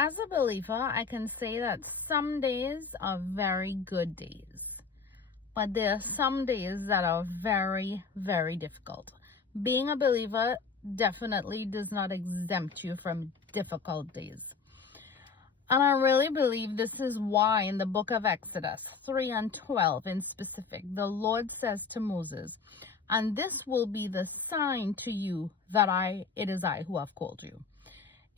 As a believer, I can say that some days are very good days, but there are some days that are very, very difficult. Being a believer definitely does not exempt you from difficult days. And I really believe this is why in the book of Exodus 3 and 12 in specific, the Lord says to Moses, "And this will be the sign to you that it is I who have called you."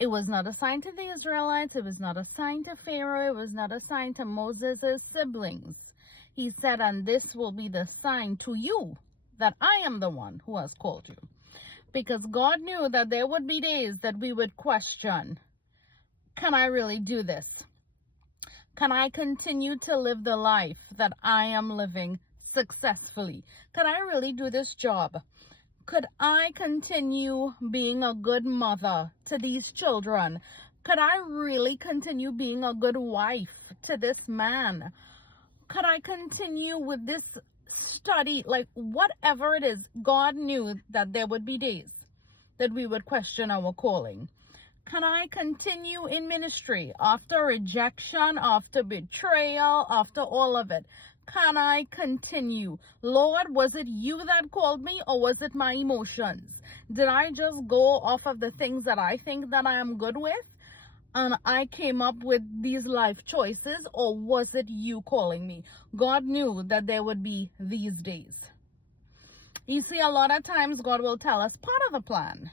It was not a sign to the Israelites. It was not a sign to Pharaoh. It was not a sign to Moses' siblings. He said, "And this will be the sign to you that I am the one who has called you." Because God knew that there would be days that we would question, can I really do this? Can I continue to live the life that I am living successfully? Could I really do this job? Could I continue being a good mother to these children? Could I really continue being a good wife to this man? Could I continue with this study? Like, whatever it is, God knew that there would be days that we would question our calling. Can I continue in ministry after rejection, after betrayal, after all of it? Can I continue? Lord, was it you that called me, or was it my emotions? Did I just go off of the things that I think that I am good with, and I came up with these life choices, or was it you calling me? God knew that there would be these days. You see, a lot of times God will tell us part of the plan,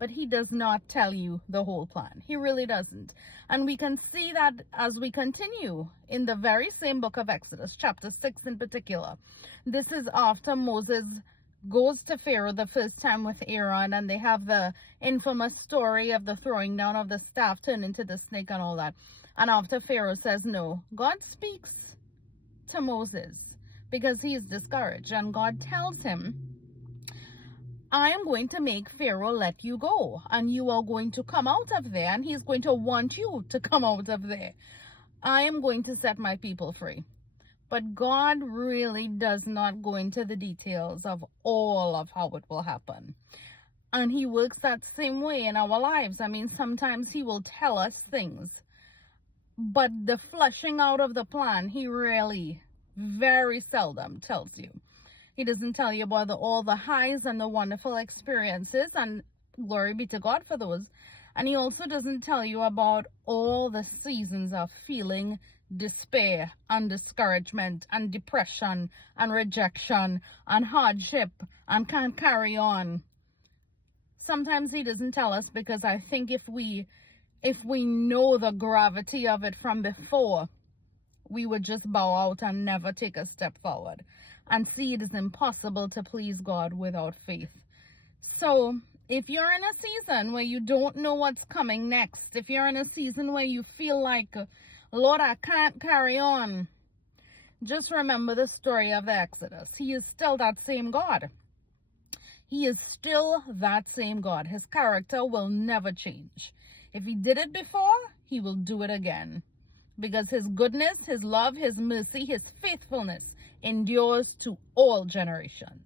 but he does not tell you the whole plan. He really doesn't. And we can see that as we continue in the very same book of Exodus, chapter 6 in particular. This is after Moses goes to Pharaoh the first time with Aaron, and they have the infamous story of the throwing down of the staff turned into the snake and all that. And after Pharaoh says no, God speaks to Moses because he is discouraged, and God tells him, I am going to make Pharaoh let you go, and you are going to come out of there, and he's going to want you to come out of there. I am going to set my people free. But God really does not go into the details of all of how it will happen. And he works that same way in our lives. I mean, sometimes he will tell us things, but the fleshing out of the plan, he really very seldom tells you. He doesn't tell you about all the highs and the wonderful experiences, and glory be to God for those. And he also doesn't tell you about all the seasons of feeling despair and discouragement and depression and rejection and hardship and can't carry on. Sometimes he doesn't tell us because I think if we know the gravity of it from before, we would just bow out and never take a step forward and see it is impossible to please God without faith. So if you're in a season where you don't know what's coming next, if you're in a season where you feel like, Lord, I can't carry on, just remember the story of the Exodus. He is still that same God. He is still that same God. His character will never change. If he did it before, he will do it again. Because his goodness, his love, his mercy, his faithfulness endures to all generations.